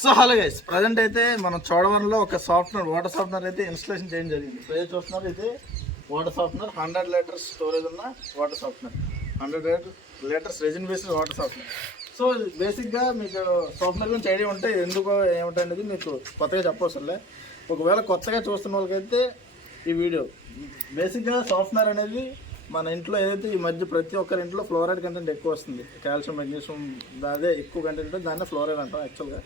So hello guys, present అయితే మనం చోడవరంలో ఒక సాఫ్ట్వేర్ వాటర్ సాఫ్ట్వేర్ అయితే ఇన్స్టాలేషన్ చేయడం జరిగింది. సో ఏది చూస్తున్నారు, అయితే వాటర్ సాఫ్ట్వేర్ 100 లీటర్స్ స్టోరేజ్ ఉన్న water software, 100 litres resin based water software. So బేసిక్గా మీకు సాఫ్ట్వేర్ గురించి ఐడియా ఉంటే ఎందుకో ఏమిటనేది మీకు కొత్తగా చెప్పవసరంలే. ఒకవేళ కొత్తగా చూస్తున్న వాళ్ళకైతే ఈ వీడియో బేసిక్గా సాఫ్ట్వేర్ అనేది మన ఇంట్లో ఏదైతే ఈ మధ్య ప్రతి ఒక్కరి ఇంట్లో ఫ్లోరైడ్ కంటెంట్ ఎక్కువ వస్తుంది, కాల్షియం మెగ్నీషియం అదే ఎక్కువ కంటెంట్ దాన్ని ఫ్లోరైడ్ అంటాం యాక్చువల్గా.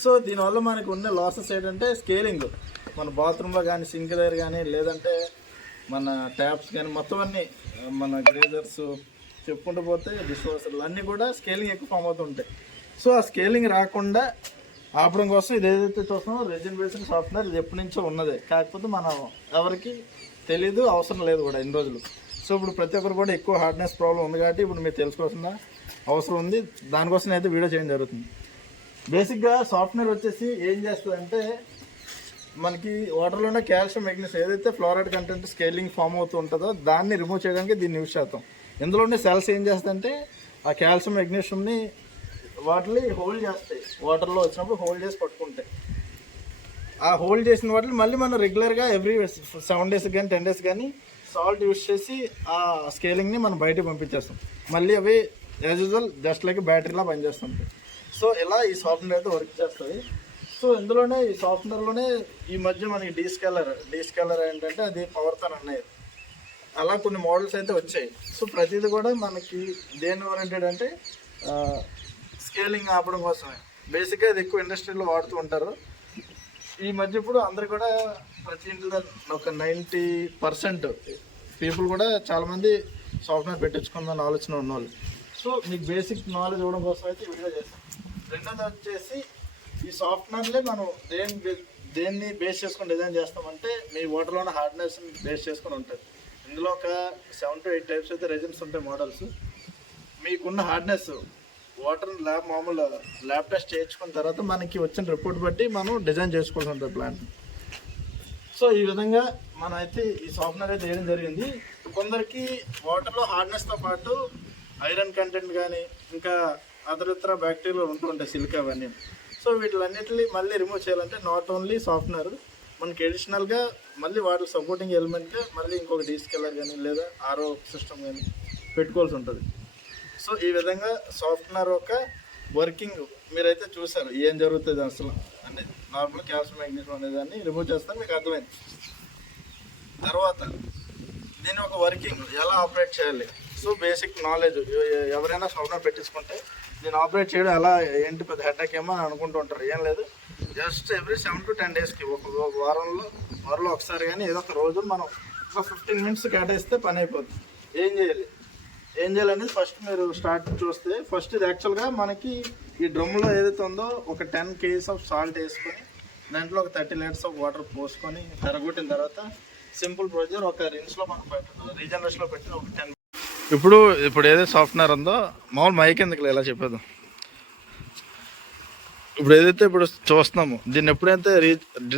సో దీనివల్ల మనకు ఉన్న లాసెస్ ఏంటంటే స్కేలింగ్, మన బాత్రూంలో కానీ సింక్ దగ్గర కానీ లేదంటే మన ట్యాప్స్ కానీ మొత్తం అన్నీ మన గ్రేజర్స్ చెప్పుకుంటూ పోతే డిష్ వాషర్లు అన్నీ కూడా స్కేలింగ్ ఎక్కువ ఫామ్ అవుతుంటాయి. సో ఆ స్కేలింగ్ రాకుండా ఆపడం కోసం ఇది ఏదైతే చూస్తున్నామో రెజిన్ బేస్డ్ సాఫ్ట్వేర్ ఇది ఎప్పటి నుంచో ఉన్నదే, కాకపోతే మనం ఎవరికి తెలీదు, అవసరం లేదు కూడా ఇన్ని రోజులు. సో ఇప్పుడు ప్రతి ఒక్కరు కూడా ఎక్కువ హార్డ్నెస్ ప్రాబ్లం ఉంది కాబట్టి ఇప్పుడు మీరు తెలుసుకోవాల్సిన అవసరం ఉంది, దానికోసం అయితే వీడియో చేయడం జరుగుతుంది. బేసిక్గా సాఫ్ట్వేర్ వచ్చేసి ఏం చేస్తుందంటే మనకి వాటర్లో ఉన్న కాల్షియం మెగ్నీషియం ఏదైతే ఫ్లోరైడ్ కంటెంట్ స్కేలింగ్ ఫామ్ అవుతూ ఉంటుందో దాన్ని రిమూవ్ చేయడానికి దీన్ని యూజ్ చేస్తాం. ఇందులో ఉండే సెల్స్ ఏం చేస్తాయంటే ఆ కాల్షియం మెగ్నీషియంని వాటిని హోల్డ్ చేస్తాయి, వాటర్లో వచ్చినప్పుడు హోల్డ్ చేసి పట్టుకుంటాయి. ఆ హోల్డ్ చేసిన వాటిని మళ్ళీ మనం రెగ్యులర్గా ఎవ్రీ 7 days కానీ 10 days కానీ సాల్ట్ యూజ్ చేసి ఆ స్కేలింగ్ని మనం బయటకు పంపించేస్తాం. మళ్ళీ అవి యాజ్ యూజువల్ జస్ట్ లైక్ బ్యాటరీలా పనిచేస్తుంటాయి. సో ఇలా ఈ సాఫ్ట్వేర్ అయితే వర్క్ చేస్తుంది. సో ఇందులోనే ఈ సాఫ్ట్వేర్లోనే ఈ మధ్య మనకి డీస్కేలర్ ఏంటంటే అది పవర్తో అన్నది, అలా కొన్ని మోడల్స్ అయితే వచ్చాయి. సో ప్రతిదీ కూడా మనకి దేని ఓరియంటెడ్ అంటే స్కేలింగ్ ఆపడం కోసమే. బేసిక్గా ఇది ఎక్కువ ఇండస్ట్రీలో వాడుతూ ఉంటారు ఈ మధ్య. ఇప్పుడు అందరు కూడా ప్రతి ఇంట్లో ఒక 90% పీపుల్ కూడా చాలామంది సాఫ్ట్వేర్ పెట్టించుకుందని ఆలోచన ఉన్నవాళ్ళు. సో మీకు బేసిక్ నాలెడ్జ్ ఇవ్వడం కోసం అయితే వీడియో చేస్తాం. రెండోది వచ్చేసి ఈ సాఫ్ట్వేర్లే మనం దేన్ని బేస్ చేసుకొని డిజైన్ చేస్తామంటే మీ వాటర్లో ఉన్న హార్డ్నెస్ని బేస్ చేసుకొని ఉంటుంది. ఇందులో ఒక 7 to 8 టైప్స్ అయితే రెజిన్స్ ఉంటాయి మోడల్స్. మీకున్న హార్డ్నెస్ వాటర్ మామూలు ల్యాబ్ టెస్ట్ చేయించుకున్న తర్వాత మనకి వచ్చిన రిపోర్ట్ బట్టి మనం డిజైన్ చేసుకోవాల్సి ఉంటుంది ప్లాంట్. సో ఈ విధంగా మనం అయితే ఈ సాఫ్ట్వేర్ అయితే వేయడం జరిగింది. కొందరికి వాటర్లో హార్డ్నెస్తో పాటు ఐరన్ కంటెంట్ కానీ ఇంకా ఇతర బ్యాక్టీరియా ఉంటూ ఉంటాయి, సిలికా అవన్నీ. సో వీటిలన్నిటిని మళ్ళీ రిమూవ్ చేయాలంటే నాట్ ఓన్లీ సాఫ్ట్వేర్, మనకి అడిషనల్గా మళ్ళీ వాటి సపోర్టింగ్ ఎలిమెంట్గా మళ్ళీ ఇంకొక డీస్కేలర్ కానీ లేదా ఆర్ఓ సిస్టమ్ కానీ పెట్టుకోవాల్సి ఉంటుంది. సో ఈ విధంగా సాఫ్ట్వేర్ ఒక వర్కింగ్ మీరైతే చూసారు ఏం జరుగుతుంది అసలు అనేది. నార్మల్ కాల్షియం మెగ్నీషియం అనేదాన్ని రిమూవ్ చేస్తాను, మీకు అర్థమైంది. తర్వాత దీని ఒక వర్కింగ్ ఎలా ఆపరేట్ చేయాలి. సో బేసిక్ నాలెడ్జ్ ఎవరైనా సాఫ్ట్వేర్ పెట్టించుకుంటే దీన్ని ఆపరేట్ చేయడం ఎలా ఏంటి పెద్ద హెడ్ఏక్ ఏమో అని అనుకుంటూ ఉంటారు. ఏం లేదు, జస్ట్ ఎవ్రీ 7 to 10 daysకి ఒక వారంలో ఒకసారి కానీ ఏదో ఒక రోజు మనం ఒక 15 minutes కేటాయిస్తే పని అయిపోతుంది. ఏం చేయాలనేది ఫస్ట్ మీరు స్టార్ట్ చూస్తే ఫస్ట్ ఇది యాక్చువల్గా మనకి ఈ డ్రమ్లో ఏదైతే ఉందో ఒక 10 kgs ఆఫ్ సాల్ట్ వేసుకొని దాంట్లో ఒక 30 liters ఆఫ్ వాటర్ పోసుకొని తరగొట్టిన తర్వాత సింపుల్ ప్రొసీజర్ ఒక రిన్స్లో మనం పెట్టాలి, రీజనరేషన్లో పెట్టిన ఒక 10. ఇప్పుడు ఏదైతే సాఫ్ట్వేర్ ఉందో మామూలు మైక్ ఎందుకు ఇలా చెప్పేద్దాం. ఇప్పుడు ఏదైతే ఇప్పుడు చూస్తున్నాము దీన్ని ఎప్పుడైతే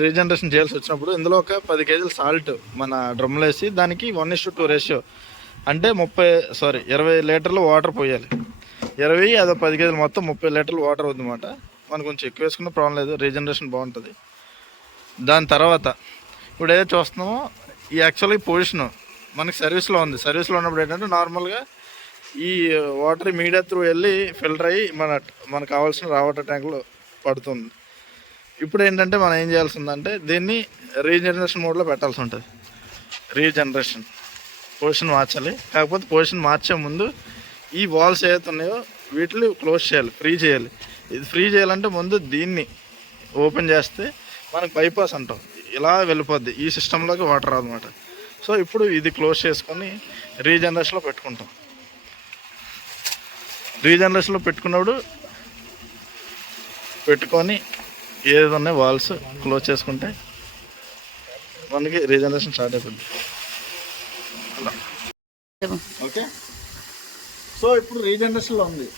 రీజనరేషన్ చేయాల్సి వచ్చినప్పుడు ఇందులో ఒక 10 kgs సాల్ట్ మన డ్రమ్లో వేసి దానికి 1:2 రేషియో అంటే 20 లీటర్లు వాటర్ పోయాలి. 20 అదో 10 kgs మొత్తం 30 లీటర్లు వాటర్ అవుతుందన్నమాట. మనం కొంచెం ఎక్కువ వేసుకున్న ప్రాబ్లం లేదు, రీజనరేషన్ బాగుంటుంది. దాని తర్వాత ఇప్పుడు ఏదైతే చూస్తున్నామో ఈ యాక్చువల్గా పొజిషను మనకి సర్వీస్లో ఉంది. సర్వీస్లో ఉన్నప్పుడు ఏంటంటే నార్మల్గా ఈ వాటర్ మీడియా త్రూ వెళ్ళి ఫిల్టర్ అయ్యి మనకు కావాల్సిన వాటర్ ట్యాంకులో పడుతుంది. ఇప్పుడు ఏంటంటే మనం ఏం చేయాల్సి ఉందంటే దీన్ని రీజనరేషన్ మోడ్లో పెట్టాల్సి ఉంటుంది. రీజనరేషన్ పొజిషన్ మార్చాలి. కాకపోతే పొజిషన్ మార్చే ముందు ఈ వాల్స్ ఏవైతే ఉన్నాయో వీటిని క్లోజ్ చేయాలి, ఫ్రీ చేయాలి. ఇది ఫ్రీ చేయాలంటే ముందు దీన్ని ఓపెన్ చేస్తే మనకు బైపాస్ అంటాం, ఇలా వెళ్ళిపోద్ది, ఈ సిస్టంలోకి వాటర్ రాదన్నమాట. సో ఇప్పుడు ఇది క్లోజ్ చేసుకొని రీజనరేషన్లో పెట్టుకుంటాం. రీజనరేషన్లో పెట్టుకొని ఏది ఉన్నాయి వాల్స్ క్లోజ్ చేసుకుంటే మనకి రీజనరేషన్ స్టార్ట్ అవుతుంది. అలా ఓకే. సో ఇప్పుడు రీజనరేషన్లో ఉంది.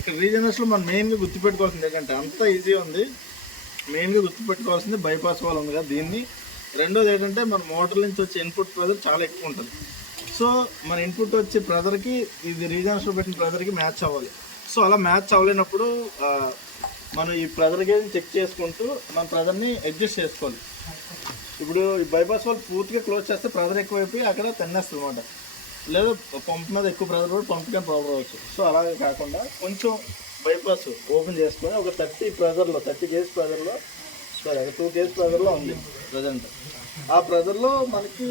ఇక్కడ రీజనరేషన్లో మనం మెయిన్గా గుర్తుపెట్టుకోవాల్సింది ఏంటంటే అంత ఈజీ ఉంది. మెయిన్గా గుర్తుపెట్టుకోవాల్సింది బైపాస్ వాల్ ఉంది కదా దీన్ని. రెండోది ఏంటంటే మన మోటార్ నుంచి వచ్చే ఇన్పుట్ ప్రెజర్ చాలా ఎక్కువ ఉంటుంది. సో మన ఇన్పుట్ వచ్చే ప్రెజర్కి ఇది రీజనరేషన్లో పెట్టిన ప్రెజర్కి మ్యాచ్ అవ్వాలి. సో అలా మ్యాచ్ అవ్వలేనప్పుడు మనం ఈ ప్రెజర్ గేజ్ చెక్ చేసుకుంటూ మన ప్రెజర్ని అడ్జస్ట్ చేసుకోవాలి. ఇప్పుడు ఈ బైపాస్ వాళ్ళు పూర్తిగా క్లోజ్ చేస్తే ప్రెజర్ ఎక్కువైపోయి అక్కడ తెన్నేస్తుంది అనమాట. లేదా పంప్ మీద ఎక్కువ ప్రెజర్ కూడా పంప్ కానీ ప్రాబ్లం అవ్వచ్చు. సో అలాగే కాకుండా కొంచెం బైపాస్ ఓపెన్ చేసుకొని ఒక 30 కేజీ ప్రెజర్లో సరే 2 కేజీ ప్రెజర్లో ఉంది ప్రజెంట్. ఆ ప్రెజర్లో మనకి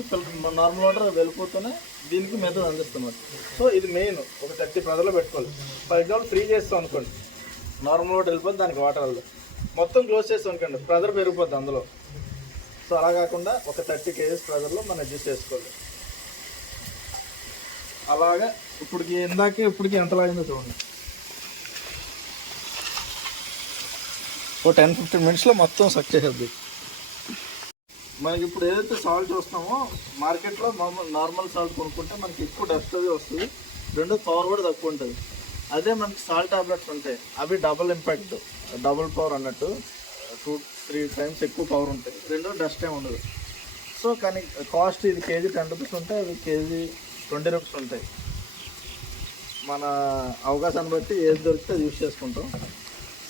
నార్మల్ వాటర్ వెళ్ళిపోతూనే దీనికి మెథడ్ అందిస్తున్నమాట. సో ఇది మెయిన్ ఒక 30 ప్రెజర్లో పెట్టుకోవాలి. ఫర్ ఎగ్జాంపుల్ ఫ్రీ చేస్తాం అనుకోండి, నార్మల్ వాటర్ వెళ్ళిపోతే దానికి వాటర్ వెళ్ళదు. మొత్తం క్లోజ్ చేస్తాం అనుకోండి, ప్రెజర్ పెరిగిపోద్ది అందులో. సో అలా కాకుండా ఒక 30 కేజీస్ ప్రెజర్లో మనం అడ్జస్ట్ చేసుకోవాలి. అలాగా ఇప్పటికి ఎంత లాగిందో చూడండి. ఒక 10-15 మినిట్స్లో మొత్తం సక్ చేసేద్ది. మనకి ఇప్పుడు ఏదైతే సాల్ట్ చూస్తామో మార్కెట్లో నార్మల్ సాల్ట్ కొనుక్కుంటే మనకి ఎక్కువ డస్ట్ అది వస్తుంది, రెండో పవర్ కూడా తక్కువ ఉంటుంది. అదే మనకి సాల్ట్ టాబ్లెట్స్ ఉంటాయి, అవి డబుల్ ఇంపాక్ట్, డబుల్ పవర్ అన్నట్టు 2-3 టైమ్స్ ఎక్కువ పవర్ ఉంటాయి, రెండో డస్ట్ ఏమి ఉండదు. సో కానీ కాస్ట్ ఇది కేజీ 10 రూపీస్ ఉంటాయి, అవి కేజీ 20 రూపీస్ ఉంటాయి. మన అవకాశాన్ని బట్టి ఏది దొరికితే అది యూజ్ చేసుకుంటాం.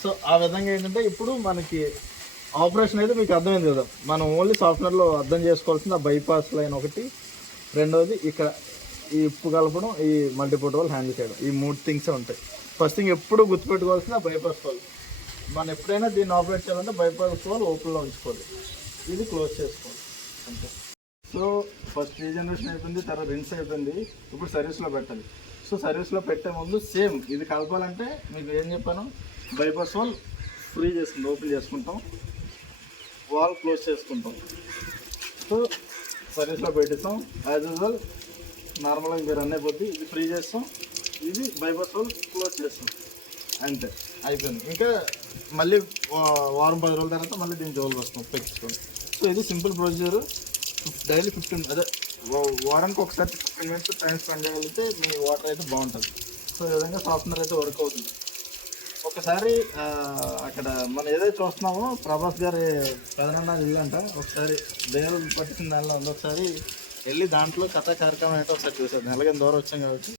సో ఆ విధంగా ఏంటంటే ఇప్పుడు మనకి ఆపరేషన్ అయితే మీకు అర్థమైంది కదా. మనం ఓన్లీ సాఫ్ట్వేర్లో అర్థం చేసుకోవాల్సింది ఆ బైపాస్ లైన్ ఒకటి, రెండవది ఇక్కడ ఈ ఉప్పు కలపడం, ఈ మల్టీపోర్ట్ వాల్ హ్యాండిల్ చేయడం, ఈ 3 థింగ్సే ఉంటాయి. ఫస్ట్ థింగ్ ఎప్పుడు గుర్తుపెట్టుకోవాల్సింది ఆ బైపాస్ వాల్. మనం ఎప్పుడైనా దీన్ని ఆపరేట్ చేయాలంటే బైపాస్ వాల్ ఓపెన్లో ఉంచుకోవాలి, ఇది క్లోజ్ చేసుకోవాలి అంతే. సో ఫస్ట్ రీజనరేషన్ అయిపోయింది, తర్వాత రిన్స్ అయిపోయింది, ఇప్పుడు సర్వీస్లో పెట్టాలి. సో సర్వీస్లో పెట్టే ముందు సేమ్ ఇది కలపాలంటే మీకు ఏం చెప్పాను, బైపాస్ వాల్ ఫ్రీ చేసుకుంటాం, ఓపెన్ చేసుకుంటాం, వాల్ క్లోజ్ చేసుకుంటాం. సో సర్వీస్లో పెట్టిస్తాం, యాజ్ యూజువల్ నార్మల్గా మీరు రన్ అయిపోద్ది. ఇది ఫ్రీ చేస్తాం, ఇది బైపాస్ వాల్ క్లోజ్ చేస్తాం, అంతే అయిపోయింది. ఇంకా మళ్ళీ వారం 10 రోజుల తర్వాత మళ్ళీ దీని జోలికి వస్తాం పెట్టించుకొని. సో ఇది సింపుల్ ప్రొసీజర్. డైలీ 15 వారానికి ఒకసారి 15 మినిట్స్ టైం స్పెండ్ చేయగలిగితే మీ వాటర్ అయితే బాగుంటుంది. సో ఈ విధంగా సాఫ్ట్వేర్ అయితే వర్క్ అవుతుంది. ఒకసారి అక్కడ మనం ఏదైతే చూస్తున్నామో ప్రభాస్ గారి పెదనాన్న ఇల్లు అంట, ఒకసారి దేవుడు పట్టిన దానిలో ఉంది, ఒకసారి వెళ్ళి దాంట్లో కథా కార్యక్రమం అయితే ఒకసారి చూసేది. నెలకి దూరం వచ్చాం కాబట్టి